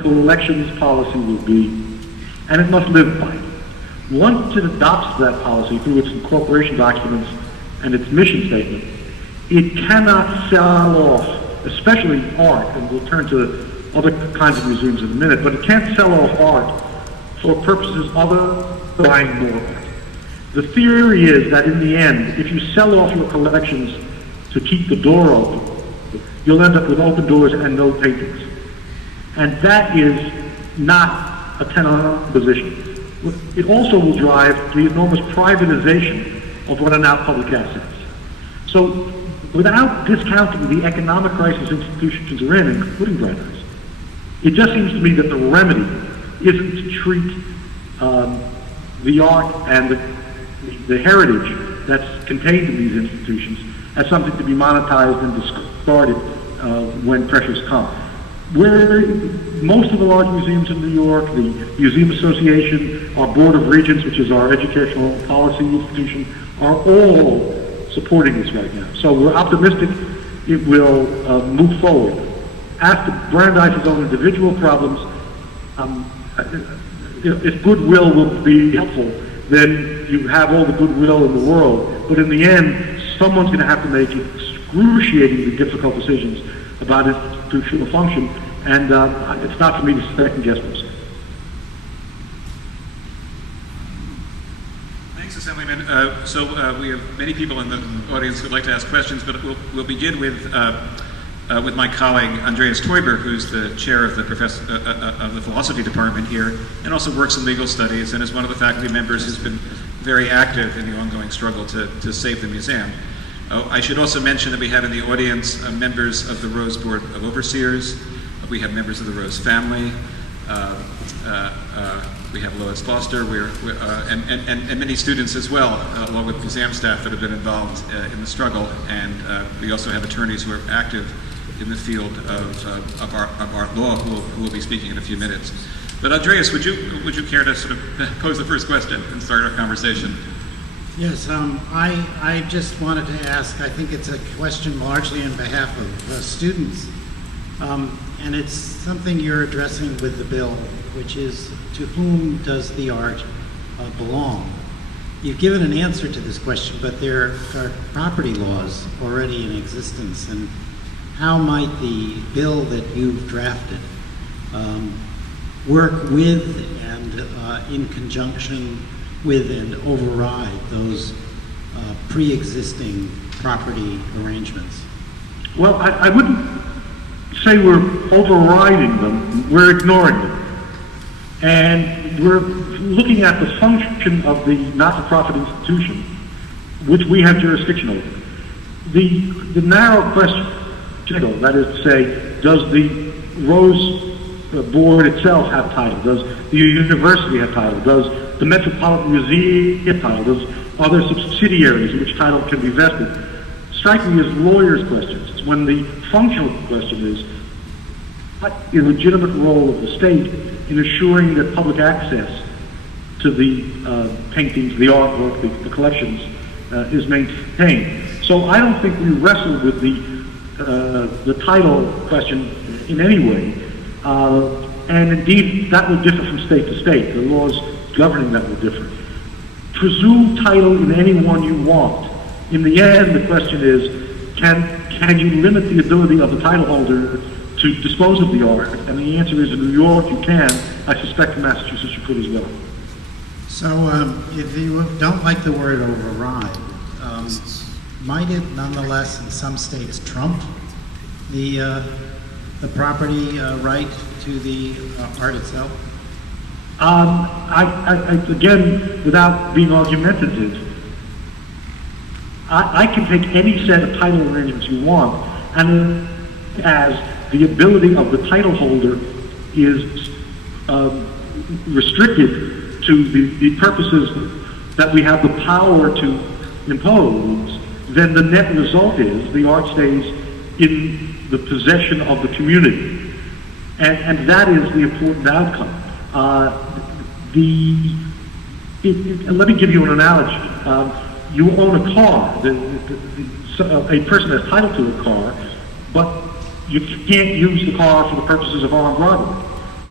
collections policy will be, and it must live by it. Once it adopts that policy through its incorporation documents and its mission statement, it cannot sell off, especially art, and we'll turn to other kinds of museums in a minute, but it can't sell off art for purposes other than buying more art. The theory is that in the end, if you sell off your collections to keep the door open, you'll end up with open doors and no paintings. And that is not a tenet position. It also will drive the enormous privatization of what are now public assets. So without discounting the economic crisis institutions are in, including Brandeis, it just seems to me that the remedy isn't to treat the art and the heritage that's contained in these institutions as something to be monetized and discarded when pressures come. Where most of the large museums in New York, the Museum Association, our Board of Regents, which is our educational policy institution, are all supporting this right now. So we're optimistic it will move forward. As to Brandeis' own individual problems, if goodwill will be helpful, then you have all the goodwill in the world. But in the end, someone's going to have to make excruciatingly difficult decisions about institutional function, and it's not for me to second guess those. Thanks, Assemblyman. We have many people in the audience who would like to ask questions, but we'll begin with my colleague Andreas Teuber, who's the chair of the philosophy department here, and also works in legal studies, and is one of the faculty members who's been very active in the ongoing struggle to save the museum. I should also mention that we have in the audience members of the Rose Board of Overseers. We have members of the Rose family. We have Lois Foster, and many students as well, along with museum staff that have been involved in the struggle. And we also have attorneys who are active in the field of art law who will be speaking in a few minutes. But Andreas, would you care to sort of pose the first question and start our conversation? Yes, I just wanted to ask, I think it's a question largely on behalf of students, and it's something you're addressing with the bill, which is, to whom does the art belong? You've given an answer to this question, but there are property laws already in existence, and how might the bill that you've drafted work with and in conjunction with and override those pre-existing property arrangements? Well, I wouldn't say we're overriding them, we're ignoring them. And we're looking at the function of the not-for-profit institution, which we have jurisdiction over. The narrow question, that is to say, does the Rose Board itself have title? Does the university have title? Does the Metropolitan Museum have title? Are there subsidiaries in which title can be vested? Strike me as lawyers' questions, when the functional question is, what is the legitimate role of the state in assuring that public access to the paintings, the artwork, the collections is maintained? So I don't think we wrestle with the title question in any way. And indeed, that will differ from state to state. The laws governing that will differ. Presume title in any one you want. In the end, the question is, can you limit the ability of the title holder to dispose of the art? And the answer is, in New York you can. I suspect in Massachusetts you could as well. So if you don't like the word override, might it nonetheless in some states trump the property right to the art itself? Again, without being argumentative, I can take any set of title arrangements you want, and as the ability of the title holder is restricted to the purposes that we have the power to impose, then the net result is the art stays in the possession of the community. And that is the important outcome. Let me give you an analogy. You own a car. A person has title to a car, but you can't use the car for the purposes of armed robbery.